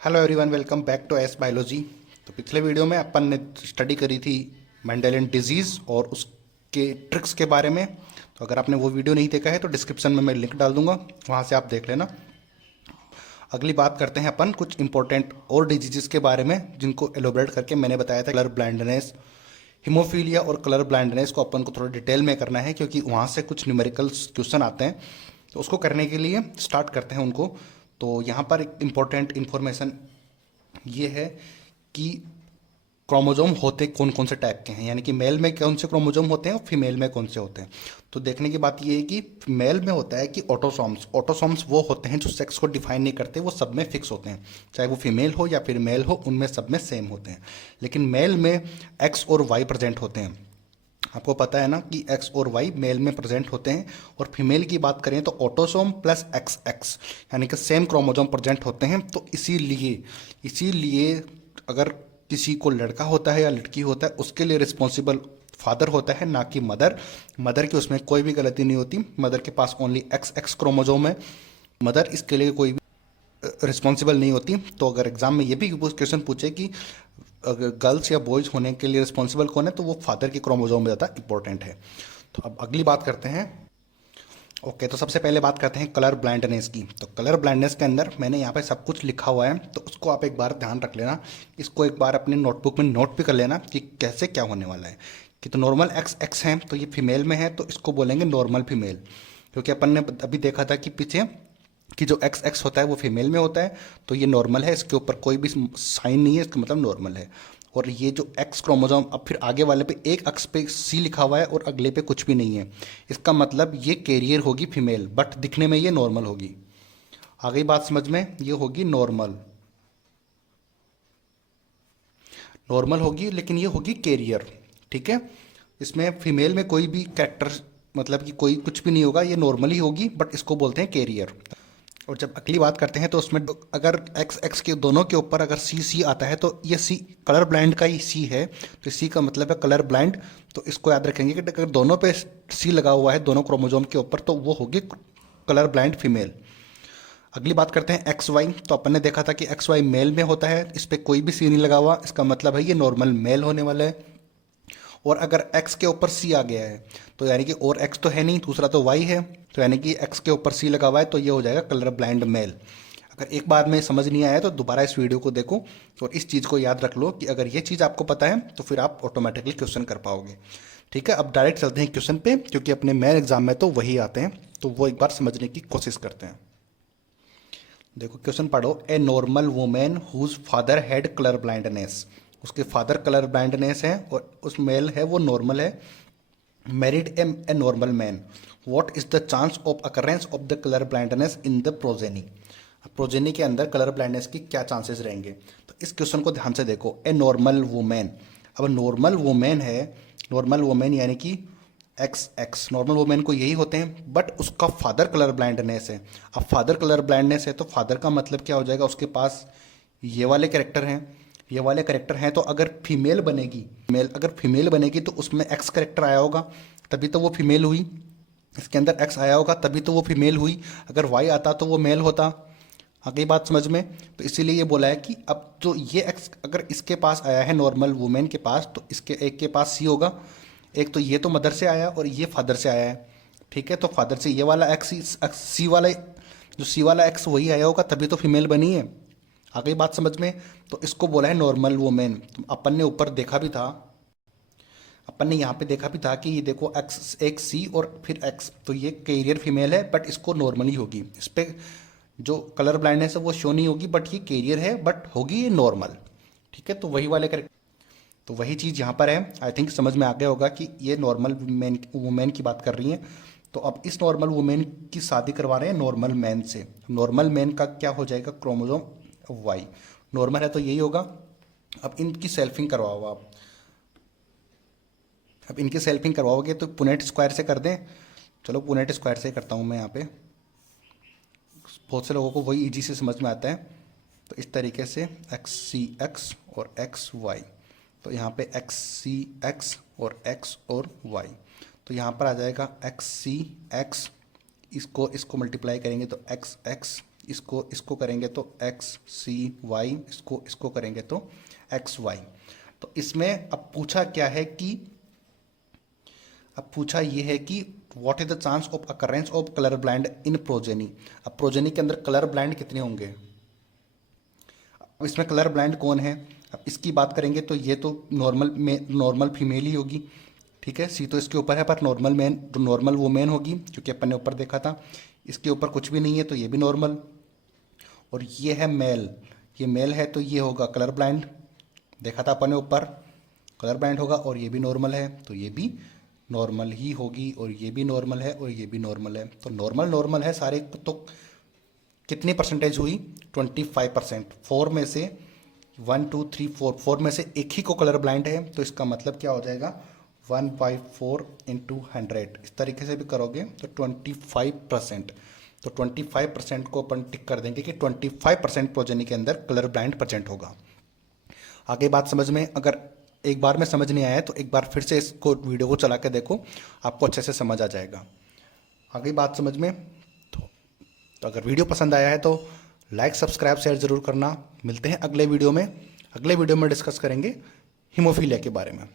Hello everyone, welcome back to S biology. तो पिछले video में अपन ने स्टडी करी थी मेंडेलियन डिजीज़ और उसके ट्रिक्स के बारे में। तो अगर आपने वो वीडियो नहीं देखा है तो डिस्क्रिप्शन में मैं लिंक डाल दूंगा, वहाँ से आप देख लेना। अगली बात करते हैं अपन कुछ इंपॉर्टेंट और डिजीज़ के बारे में जिनको एलोबरेट करके मैंने बताया था। कलर ब्लाइंडनेस, हीमोफीलिया और कलर ब्लाइंडनेस को अपन को थोड़ा डिटेल में करना है क्योंकि वहाँ से कुछ न्यूमेरिकल क्वेश्चन आते हैं। तो उसको करने के लिए स्टार्ट करते हैं उनको। तो यहाँ पर एक इम्पॉर्टेंट इन्फॉर्मेशन ये है कि क्रोमोजोम होते कौन कौन से टाइप के हैं, यानी कि मेल में कौन से क्रोमोजोम होते हैं और फीमेल में कौन से होते हैं। तो देखने की बात ये है कि मेल में होता है कि ऑटोसोम्स। ऑटोसोम्स वो होते हैं जो सेक्स को डिफाइन नहीं करते, वो सब में फिक्स होते हैं, चाहे वो फीमेल हो या फिर मेल हो, उनमें सब में सेम होते हैं। लेकिन मेल में एक्स और वाई प्रेजेंट होते हैं। आपको पता है ना कि एक्स और वाई मेल में प्रेजेंट होते हैं। और फीमेल की बात करें तो ऑटोसोम प्लस एक्स एक्स, यानी कि सेम क्रोमोसोम प्रेजेंट होते हैं। तो इसीलिए इसीलिए अगर किसी को लड़का होता है या लड़की होता है, उसके लिए रिस्पॉन्सिबल फादर होता है, ना कि मदर। मदर की उसमें कोई भी गलती नहीं होती। मदर के पास ओनली एक्स एक्स क्रोमोसोम है। मदर इसके लिए कोई रिस्पॉन्सिबल नहीं होती। तो अगर एग्जाम में ये भी क्वेश्चन पूछे कि अगर गर्ल्स या बॉयज़ होने के लिए रिस्पॉन्सिबल कौन है, तो वो फादर की क्रोमोसोम में ज़्यादा इंपॉर्टेंट है। तो अब अगली बात करते हैं। ओके, तो सबसे पहले बात करते हैं कलर ब्लाइंडनेस की। तो कलर ब्लाइंडनेस के अंदर मैंने यहाँ पे सब कुछ लिखा हुआ है, तो उसको आप एक बार ध्यान रख लेना। इसको एक बार अपनी नोटबुक में नोट भी कर लेना कि कैसे क्या होने वाला है। कि तो नॉर्मल एक्स एक्स है तो ये फीमेल में है, तो इसको बोलेंगे नॉर्मल फीमेल। क्योंकि अपन ने अभी देखा था कि पीछे कि जो एक्स एक्स होता है वो फीमेल में होता है, तो ये नॉर्मल है, इसके ऊपर कोई भी साइन नहीं है, इसका मतलब नॉर्मल है। और ये जो एक्स क्रोमोसोम, अब फिर आगे वाले पे एक अक्ष पे सी लिखा हुआ है और अगले पे कुछ भी नहीं है, इसका मतलब ये कैरियर होगी फीमेल, बट दिखने में ये नॉर्मल होगी। आ गई बात समझ में? ये होगी नॉर्मल, नॉर्मल होगी, लेकिन ये होगी कैरियर। ठीक है, इसमें फीमेल में कोई भी कैरेक्टर, मतलब कि कोई कुछ भी नहीं होगा, ये नॉर्मल ही होगी, बट इसको बोलते हैं कैरियर। और जब अगली बात करते हैं तो उसमें अगर एक्स एक्स के दोनों के ऊपर अगर सी सी आता है, तो ये सी कलर ब्लाइंड का ही सी है, तो सी का मतलब है कलर ब्लाइंड। तो इसको याद रखेंगे कि अगर दोनों पे सी लगा हुआ है दोनों क्रोमोसोम के ऊपर, तो वो होगी कलर ब्लाइंड फीमेल। अगली बात करते हैं एक्स वाई। तो अपन ने देखा था कि एक्स वाई मेल में होता है, इस पर कोई भी सी नहीं लगा हुआ, इसका मतलब है ये नॉर्मल मेल होने वाला है। और अगर x के ऊपर c आ गया है तो यानी कि, और x तो है नहीं, दूसरा तो y है, तो यानी कि x के ऊपर c लगा हुआ है, तो ये हो जाएगा कलर ब्लाइंड मेल। अगर एक बार में समझ नहीं आया तो दोबारा इस वीडियो को देखो और इस चीज़ को याद रख लो कि अगर ये चीज़ आपको पता है तो फिर आप ऑटोमेटिकली क्वेश्चन कर पाओगे। ठीक है, अब डायरेक्ट चलते हैं क्वेश्चन पे, क्योंकि अपने मेन एग्जाम में तो वही आते हैं, तो वो एक बार समझने की कोशिश करते हैं। देखो क्वेश्चन पढ़ो। A normal women whose father had colour blindness, उसके फादर कलर ब्लाइंडनेस है और उस मेल है वो नॉर्मल है, married a normal man, what is the chance of occurrence of the colour blindness in the progeny. Progeny के अंदर colour blindness की क्या चांसेस रहेंगे। तो इस क्वेश्चन को ध्यान से देखो। ए नॉर्मल वुमेन, अब नॉर्मल वुमेन है, नॉर्मल वुमेन यानी कि एक्स एक्स, नॉर्मल वुमेन को यही होते हैं, बट उसका फादर कलर ब्लाइंडनेस है। अब फादर कलर ब्लाइंडनेस है तो फादर का मतलब क्या हो जाएगा, उसके पास ये वाले करेक्टर हैं, ये वाले करेक्टर हैं। तो अगर फीमेल बनेगी, मेल अगर फीमेल बनेगी तो उसमें एक्स करेक्टर आया होगा, तभी तो वो फीमेल हुई। इसके अंदर एक्स आया होगा तभी तो वो फीमेल हुई। अगर वाई आता तो वो मेल होता। आ गई बात समझ में? तो इसीलिए ये बोला है कि अब जो ये एक्स अगर इसके पास आया है नॉर्मल वुमेन के पास, तो इसके एक के पास सी होगा। एक तो ये तो मदर से आया और ये फादर से आया है। ठीक है, तो फादर से ये वाला एक्स, सी वाला, जो सी वाला एक्स वही आया होगा, तभी तो फीमेल बनी है। आ गई बात समझ में? तो इसको बोला है नॉर्मल वुमेन। तो अपन ने ऊपर देखा भी था, अपन ने यहाँ पे देखा भी था कि ये देखो एक्स, एक सी और फिर एक्स, तो ये कैरियर फीमेल है, बट इसको नॉर्मली होगी। इस पे जो कलर ब्लाइंडनेस है वो शो नहीं होगी, बट ये कैरियर है, बट होगी ये नॉर्मल। ठीक है, तो वही वाले करेक्ट, तो वही चीज़ यहाँ पर है। आई थिंक समझ में आ गया होगा कि ये नॉर्मल मैन वुमेन की बात कर रही हैं। तो अब इस नॉर्मल वुमेन की शादी करवा रहे हैं नॉर्मल मैन से। नॉर्मल मैन का क्या हो जाएगा, क्रोमोसोम वाई। नॉर्मल है तो यही होगा। अब इनकी सेल्फिंग करवाओ आप। अब इनकी सेल्फिंग करवाओगे तो पुनेट स्क्वायर से कर दें। चलो पुनेट स्क्वायर से करता हूँ मैं यहाँ पे, बहुत से लोगों को वही इजी से समझ में आता है। तो इस तरीके से एक्स सी एक्स और एक्स वाई, तो यहाँ पे एक्स सी एक्स और एक्स और वाई, तो यहाँ पर आ जाएगा एक्स सी एक्स, इसको इसको मल्टीप्लाई करेंगे तो एक्स एक्स इसको इसको करेंगे तो एक्स सी वाई, इसको इसको करेंगे तो एक्स वाई। तो इसमें अब पूछा क्या है कि, अब पूछा ये है कि what is the chance of occurrence of colour blind in progeny. अब प्रोजेनी के अंदर कलर ब्लाइंड कितने होंगे, अब इसमें कलर ब्लाइंड कौन है। अब इसकी बात करेंगे तो ये तो नॉर्मल में नॉर्मल फीमेल ही होगी, ठीक है। सी तो इसके ऊपर है, पर नॉर्मल मैन, जो नॉर्मल वो मैन होगी, क्योंकि अपन ने ऊपर देखा था। इसके ऊपर कुछ भी नहीं है तो ये भी नॉर्मल, और ये है मेल, ये मेल है तो ये होगा कलर ब्लाइंड, देखा था अपन ने ऊपर, कलर ब्लाइंड होगा। और ये भी नॉर्मल है तो ये भी नॉर्मल ही होगी, और ये भी नॉर्मल है और ये भी नॉर्मल है। तो नॉर्मल नॉर्मल है सारे। तो कितनी परसेंटेज हुई, 25%। 4 में से 1 2 3 4 में से एक ही को कलर ब्लाइंड है, तो इसका मतलब क्या हो जाएगा 1/4 × 100। इस तरीके से भी करोगे तो 25%। तो 25% को अपन टिक कर देंगे कि 25% प्रोजेनी के अंदर कलर ब्लाइंड प्रेजेंट होगा। आगे बात समझ में, अगर एक बार में समझ नहीं आया तो एक बार फिर से इसको वीडियो को चला के देखो, आपको अच्छे से समझ आ जाएगा। आगे बात समझ में, तो अगर वीडियो पसंद आया है तो लाइक सब्सक्राइब शेयर ज़रूर करना। मिलते हैं अगले वीडियो में। अगले वीडियो में डिस्कस करेंगे हीमोफीलिया के बारे में।